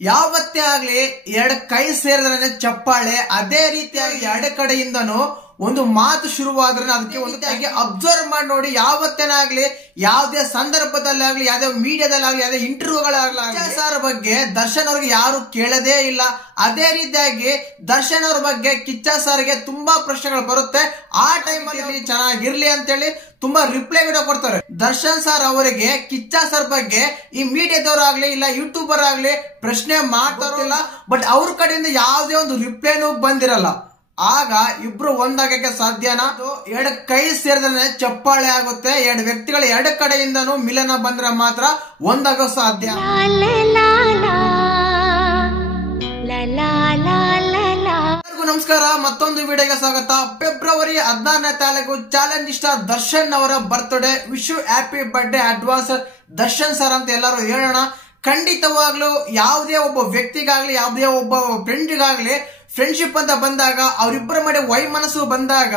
ಯಾವತ್ತೇ ಆಗ್ಲಿ ಎರಡು ಕೈ ಸೇರಿದ್ರೆ ಚಪ್ಪಾಳೆ, ಅದೇ ರೀತಿಯಾಗಿ ಎರಡು ಕಡೆಯಿಂದನು ಒಂದು ಮಾತು ಶುರುವಾದ್ರೆ ಅದಕ್ಕೆ ಒಂದು ಅಬ್ಸರ್ವ್ ಮಾಡಿ ನೋಡಿ. ಯಾವತ್ತೇನಾಗ್ಲಿ, ಯಾವುದೇ ಸಂದರ್ಭದಲ್ಲಾಗ್ಲಿ, ಯಾವುದೇ ಮೀಡಿಯಾದಲ್ಲಾಗ್ಲಿ, ಯಾವುದೇ ಇಂಟರ್ವ್ಯೂಗಳಾಗ್ಲಿ ಸರ್ ಬಗ್ಗೆ ದರ್ಶನ್ ಅವ್ರಿಗೆ ಯಾರು ಕೇಳದೇ ಇಲ್ಲ. ಅದೇ ರೀತಿಯಾಗಿ ದರ್ಶನ್ ಅವ್ರ ಬಗ್ಗೆ ಕಿಚ್ಚ ಸರ್ಗೆ ತುಂಬಾ ಪ್ರಶ್ನೆಗಳು ಬರುತ್ತೆ. ಆ ಟೈಮಲ್ಲಿ ಚೆನ್ನಾಗಿರ್ಲಿ ಅಂತೇಳಿ ತುಂಬಾ ರಿಪ್ಲೈ ಕೂಡ ಕೊಡ್ತಾರೆ. ದರ್ಶನ್ ಸರ್ ಅವರಿಗೆ ಕಿಚ್ಚ ಸರ್ ಬಗ್ಗೆ ಈ ಮೀಡಿಯಾದವರಾಗ್ಲಿ ಇಲ್ಲ ಯೂಟ್ಯೂಬರ್ ಆಗ್ಲಿ ಪ್ರಶ್ನೆ ಮಾಡ್ತಾರಿಲ್ಲ. ಬಟ್ ಅವ್ರ ಕಡೆಯಿಂದ ಯಾವುದೇ ಒಂದು ರಿಪ್ಲೈನೂ ಬಂದಿರಲ್ಲ. ಆಗ ಇಬ್ರು ಒಂದಾಗಕ್ಕೆ ಸಾಧ್ಯನಾ? ಎರಡು ಕೈ ಸೇರಿದ್ರೆ ಚಪ್ಪಾಳೆ ಆಗುತ್ತೆ. ಎರಡು ವ್ಯಕ್ತಿಗಳ ಎರಡು ಕಡೆಯಿಂದನೂ ಮಿಲನ ಬಂದ್ರೆ ಮಾತ್ರ ಒಂದಾಗೋ ಸಾಧ್ಯ. ನಮಸ್ಕಾರ, ಮತ್ತೊಂದು ವಿಡಿಯೋಗೆ ಸ್ವಾಗತ. ಫೆಬ್ರವರಿ 16ನೇ ತಾರೀಕು ಚಾಲೆಂಜ್ ಸ್ಟಾರ್ ದರ್ಶನ್ ಅವರ birthday. Wish you happy birthday advance Darshan sir ಅಂತ ಎಲ್ಲರೂ ಹೇಳೋಣ. ಖಂಡಿತವಾಗ್ಲೂ ಯಾವುದೇ ಒಬ್ಬ ವ್ಯಕ್ತಿಗಾಗ್ಲಿ, ಯಾವುದೇ ಒಬ್ಬ ಫ್ರೆಂಡ್ಗಾಗ್ಲಿ ಫ್ರೆಂಡ್ಶಿಪ್ ಅಂತ ಬಂದಾಗ, ಅವರಿಬ್ಬರ ಮೇಲೆ ವೈಮನಸ್ಸು ಬಂದಾಗ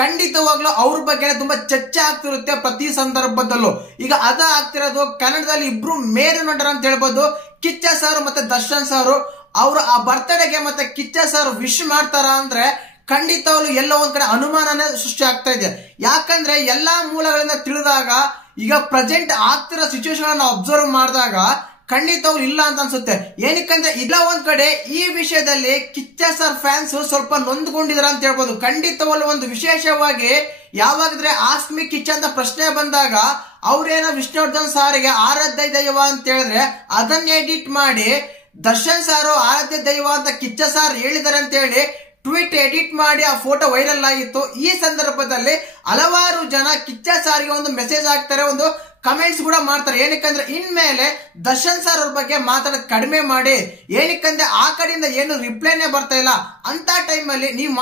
ಖಂಡಿತವಾಗ್ಲೂ ಅವ್ರ ಬಗ್ಗೆ ತುಂಬಾ ಚರ್ಚೆ ಆಗ್ತಿರುತ್ತೆ ಪ್ರತಿ ಸಂದರ್ಭದಲ್ಲೂ. ಈಗ ಅದ ಆಗ್ತಿರೋದು ಕನ್ನಡದಲ್ಲಿ ಇಬ್ರು ಮೇರು ನಟರು ಅಂತ ಹೇಳ್ಬೋದು, ಕಿಚ್ಚ ಸರ್ ಮತ್ತೆ ದರ್ಶನ್ ಸರ್. ಅವರು ಆ ಬರ್ತ್ಡೇಗೆ ಮತ್ತೆ ಕಿಚ್ಚ ಸರ್ ವಿಶ್ ಮಾಡ್ತಾರ ಅಂದ್ರೆ ಖಂಡಿತವಾಗ್ಲೂ ಎಲ್ಲ ಒಂದ್ ಕಡೆ ಅನುಮಾನನೇ ಸೃಷ್ಟಿ ಆಗ್ತಾ ಇದೆ. ಯಾಕಂದ್ರೆ ಎಲ್ಲಾ ಮೂಲಗಳಿಂದ ತಿಳಿದಾಗ, ಈಗ ಪ್ರೆಸೆಂಟ್ ಆಗ್ತಿರೋ ಸಿಚುವೇಶನ್ ನಾವು ಅಬ್ಸರ್ವ್ ಮಾಡಿದಾಗ ಖಂಡಿತವಾಗ್ಲೂ ಇಲ್ಲ ಅಂತ ಅನ್ಸುತ್ತೆ. ಏನಕ್ಕಂದ್ರೆ ಇಲ್ಲ ಒಂದ್ ಕಡೆ ಈ ವಿಷಯದಲ್ಲಿ ಕಿಚ್ಚ ಸರ್ ಫ್ಯಾನ್ಸ್ ಸ್ವಲ್ಪ ನೊಂದ್ಕೊಂಡಿದಾರ ಅಂತ ಹೇಳ್ಬೋದು. ಖಂಡಿತವಾಗ್ಲೂ ಒಂದು ವಿಶೇಷವಾಗಿ ಯಾವಾಗಂದ್ರೆ ಆಸ್ಮಿ ಕಿಚ್ಚ ಅಂತ ಪ್ರಶ್ನೆ ಬಂದಾಗ ಅವ್ರೇನೋ ವಿಷ್ಣುವರ್ಧನ್ ಸಾರಿಗೆ ಆರಾಧ್ಯ ದೈವ ಅಂತ ಹೇಳಿದ್ರೆ ಅದನ್ನ ಎಡಿಟ್ ಮಾಡಿ ದರ್ಶನ್ ಸಾರು ಆರಾಧ್ಯ ದೈವ ಅಂತ ಕಿಚ್ಚ ಸಾರ್ ಹೇಳಿದಾರೆ ಅಂತ ಹೇಳಿ ಟ್ವೀಟ್ ಎಡಿಟ್ ಮಾಡಿ ಆ ಫೋಟೋ ವೈರಲ್ ಆಗಿತ್ತು. ಈ ಸಂದರ್ಭದಲ್ಲಿ ಹಲವಾರು ಜನ ಕಿಚ್ಚ ಸಾರಿಗೆ ಒಂದು ಮೆಸೇಜ್ ಹಾಕ್ತಾರೆ, ಒಂದು ಕಮೆಂಟ್ಸ್ ಕೂಡ ಮಾಡ್ತಾರೆ. ಏನಕ್ಕಂದ್ರೆ ಇನ್ಮೇಲೆ ದರ್ಶನ್ ಸರ್ ಅವ್ರ ಬಗ್ಗೆ ಮಾತಾಡೋದು ಕಡಿಮೆ ಮಾಡಿ. ಏನಕ್ಕಂದ್ರೆ ಆ ಕಡೆಯಿಂದ ಏನು ರಿಪ್ಲೈನೇ ಬರ್ತಾ ಇಲ್ಲ. ಅಂತ ಟೈಮಲ್ಲಿ ನೀವು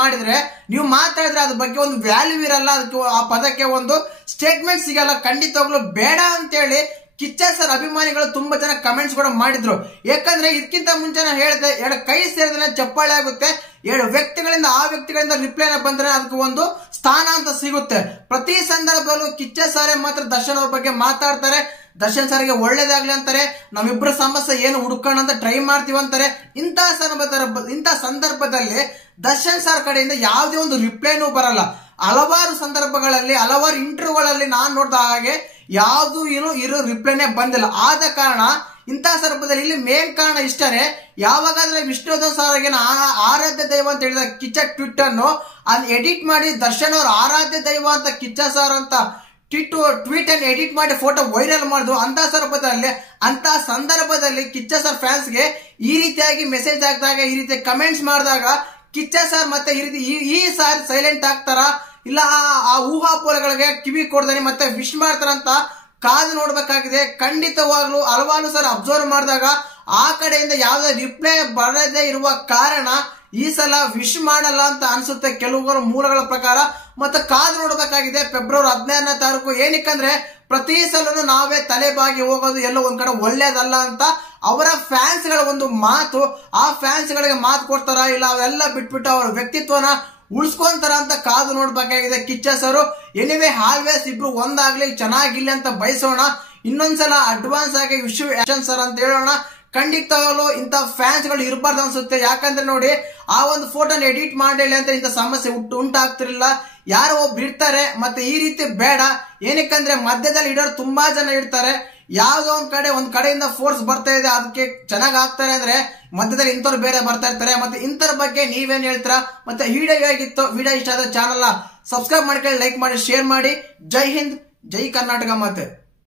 ಮಾತಾಡಿದ್ರೆ ಅದ್ರ ಬಗ್ಗೆ ಒಂದು ವ್ಯಾಲ್ಯೂ ಇರಲ್ಲ, ಅದಕ್ಕೆ ಆ ಪದಕ್ಕೆ ಒಂದು ಸ್ಟೇಟ್ಮೆಂಟ್ ಸಿಗಲ್ಲ. ಖಂಡಿತವಾಗ್ಲೂ ಬೇಡ ಅಂತೇಳಿ ಕಿಚ್ಚ ಸರ್ ಅಭಿಮಾನಿಗಳು ತುಂಬಾ ಜನ ಕಮೆಂಟ್ಸ್ ಕೂಡ ಮಾಡಿದ್ರು. ಯಾಕಂದ್ರೆ ಇದಕ್ಕಿಂತ ಮುಂಚೆ ಹೇಳಿದೆ, ಎರಡು ಕೈ ಸೇರಿದ್ರೆ ಚಪ್ಪಾಳೆ ಆಗುತ್ತೆ. ಎರಡು ವ್ಯಕ್ತಿಗಳಿಂದ ಆ ವ್ಯಕ್ತಿಗಳಿಂದ ರಿಪ್ಲೈನ ಬಂದ್ರೆ ಅದಕ್ಕೆ ಒಂದು ಸ್ಥಾನ ಅಂತ ಸಿಗುತ್ತೆ. ಪ್ರತಿ ಸಂದರ್ಭದಲ್ಲೂ ಕಿಚ್ಚ ಸಾರೇ ಮಾತ್ರ ದರ್ಶನ್ ಅವ್ರ ಬಗ್ಗೆ ಮಾತಾಡ್ತಾರೆ. ದರ್ಶನ್ ಸರ್ಗೆ ಒಳ್ಳೇದಾಗ್ಲಿ ಅಂತಾರೆ, ನಮ್ಮಿಬ್ಬರ ಸಮಸ್ಯೆ ಏನು ಹುಡ್ಕೋಣ ಅಂತ ಟ್ರೈ ಮಾಡ್ತೀವಿ ಅಂತಾರೆ. ಇಂಥ ಸಂದರ್ಭದಲ್ಲಿ ದರ್ಶನ್ ಸರ್ ಕಡೆಯಿಂದ ಯಾವುದೇ ಒಂದು ರಿಪ್ಲೈನೂ ಬರಲ್ಲ. ಹಲವಾರು ಸಂದರ್ಭಗಳಲ್ಲಿ, ಹಲವಾರು ಇಂಟರ್ವ್ಯೂಗಳಲ್ಲಿ ನಾನು ನೋಡಿದ ಹಾಗೆ ಯಾವ್ದು ಇರೋ ರಿಪ್ಲೈನೇ ಬಂದಿಲ್ಲ. ಆದ ಕಾರಣ ಇಂಥ ಸಂದರ್ಭದಲ್ಲಿ ಇಲ್ಲಿ ಮೇನ್ ಕಾರಣ ಇಷ್ಟನೇ, ಯಾವಾಗಾದ್ರೆ ವಿಷ್ಣುವರ್ಧನ್ ಸಾರ್ಗೆ ಆರಾಧ್ಯ ದೈವ ಅಂತ ಹೇಳಿದ ಕಿಚ್ಚ ಟ್ವೀಟ್ ಅನ್ನು ಅದನ್ನ ಎಡಿಟ್ ಮಾಡಿ ದರ್ಶನ್ ಅವ್ರ ಆರಾಧ್ಯ ದೈವ ಅಂತ ಕಿಚ್ಚ ಸಾರ್ ಅಂತ ಟ್ವೀಟ್ ಅನ್ನು ಎಡಿಟ್ ಮಾಡಿ ಫೋಟೋ ವೈರಲ್ ಮಾಡಿದ್ರು. ಅಂತ ಸಂದರ್ಭದಲ್ಲಿ ಕಿಚ್ಚ ಸರ್ ಫ್ಯಾನ್ಸ್ಗೆ ಈ ರೀತಿಯಾಗಿ ಮೆಸೇಜ್ ಹಾಕಿದಾಗ, ಈ ರೀತಿ ಕಮೆಂಟ್ಸ್ ಮಾಡಿದಾಗ ಕಿಚ್ಚ ಸರ್ ಮತ್ತೆ ಈ ಸಾರಿ ಸೈಲೆಂಟ್ ಆಗ್ತಾರ, ಇಲ್ಲ ಆ ಊಹಾಪೋಹಗಳಿಗೆ ಕಿವಿ ಕೊಡ್ದಾನೆ ಮತ್ತೆ ವಿಶ್ ಮಾಡ್ತಾರಂತ ಕಾದು ನೋಡ್ಬೇಕಾಗಿದೆ. ಖಂಡಿತವಾಗ್ಲೂ ಹಲವಾರು ಸರ್ ಅಬ್ಸರ್ವ್ ಮಾಡಿದಾಗ ಆ ಕಡೆಯಿಂದ ಯಾವುದೇ ರಿಪ್ಲೈ ಬರದೇ ಇರುವ ಕಾರಣ ಈ ಸಲ ವಿಶ್ ಮಾಡಲ್ಲ ಅಂತ ಅನ್ಸುತ್ತೆ ಕೆಲವರು ಮೂಲಗಳ ಪ್ರಕಾರ. ಮತ್ತೆ ಕಾದು ನೋಡ್ಬೇಕಾಗಿದೆ ಫೆಬ್ರವರಿ 16ನೇ ತಾರೀಕು. ಏನಕ್ಕಂದ್ರೆ ಪ್ರತಿ ಸಲನು ನಾವೇ ತಲೆಬಾಗಿ ಹೋಗೋದು ಎಲ್ಲೋ ಒಂದ್ ಕಡೆ ಒಳ್ಳೇದಲ್ಲ ಅಂತ ಅವರ ಫ್ಯಾನ್ಸ್ ಗಳ ಒಂದು ಮಾತು. ಆ ಫ್ಯಾನ್ಸ್ ಗಳಿಗೆ ಮಾತು ಕೊಡ್ತಾರ, ಇಲ್ಲ ಅವೆಲ್ಲ ಬಿಟ್ಬಿಟ್ಟು ಅವರ ವ್ಯಕ್ತಿತ್ವನ ಉಳಿಸ್ಕೊಂತಾರ ಅಂತ ಕಾದು ನೋಡ್ಬೇಕಾಗಿದೆ ಕಿಚ್ಚ ಸರ್. ಎನಿವೇ ಆಲ್ವೇಸ್ ಇಬ್ರು ಒಂದಾಗ್ಲಿ, ಚೆನ್ನಾಗಿಲ್ಲ ಅಂತ ಬಯಸೋಣ. ಇನ್ನೊಂದ್ಸಲ ಅಡ್ವಾನ್ಸ್ ಆಗಿ ವಿಶ್ ಯು ದರ್ಶನ್ ಸರ್ ಅಂತ ಹೇಳೋಣ. ಖಂಡಿತವಾಗ್ಲೂ ಇಂಥ ಫ್ಯಾನ್ಸ್ ಗಳು ಇರಬಾರ್ದು ಅನ್ಸುತ್ತೆ. ಯಾಕಂದ್ರೆ ನೋಡಿ, ಆ ಒಂದು ಫೋಟೋನ ಎಡಿಟ್ ಮಾಡಿಲ್ಲ ಅಂತ ಇಂಥ ಸಮಸ್ಯೆ ಉಂಟಾಗ್ತಿರ್ಲಿಲ್ಲ. ಯಾರೋ ಒಬ್ರು ಇರ್ತಾರೆ, ಮತ್ತೆ ಈ ರೀತಿ ಬೇಡ. ಏನಕ್ಕಂದ್ರೆ ಮಧ್ಯದಲ್ಲಿ ಇಡೋರು ತುಂಬಾ ಜನ ಇರ್ತಾರೆ. ಯಾವ್ದೋ ಒಂದ್ ಕಡೆಯಿಂದ ಫೋರ್ಸ್ ಬರ್ತಾ ಇದೆ, ಅದಕ್ಕೆ ಚೆನ್ನಾಗ್ ಆಗ್ತಾರೆ ಅಂದ್ರೆ ಮಧ್ಯದಲ್ಲಿ ಇಂಥವ್ರು ಬೇರೆ ಬರ್ತಾ ಇರ್ತಾರೆ. ಮತ್ತೆ ಇಂಥರ ಬಗ್ಗೆ ನೀವೇನ್ ಹೇಳ್ತೀರಾ? ಮತ್ತೆ ವಿಡಿಯೋ ಹೇಗಿತ್ತು? ವಿಡಿಯೋ ಇಷ್ಟ ಆದ್ರೆ ಚಾನಲ್ ಸಬ್ಸ್ಕ್ರೈಬ್ ಮಾಡ್ಕೊಳ್ಳಿ, ಲೈಕ್ ಮಾಡಿ, ಶೇರ್ ಮಾಡಿ. ಜೈ ಹಿಂದ್, ಜೈ ಕರ್ನಾಟಕ. ಮತ್ತೆ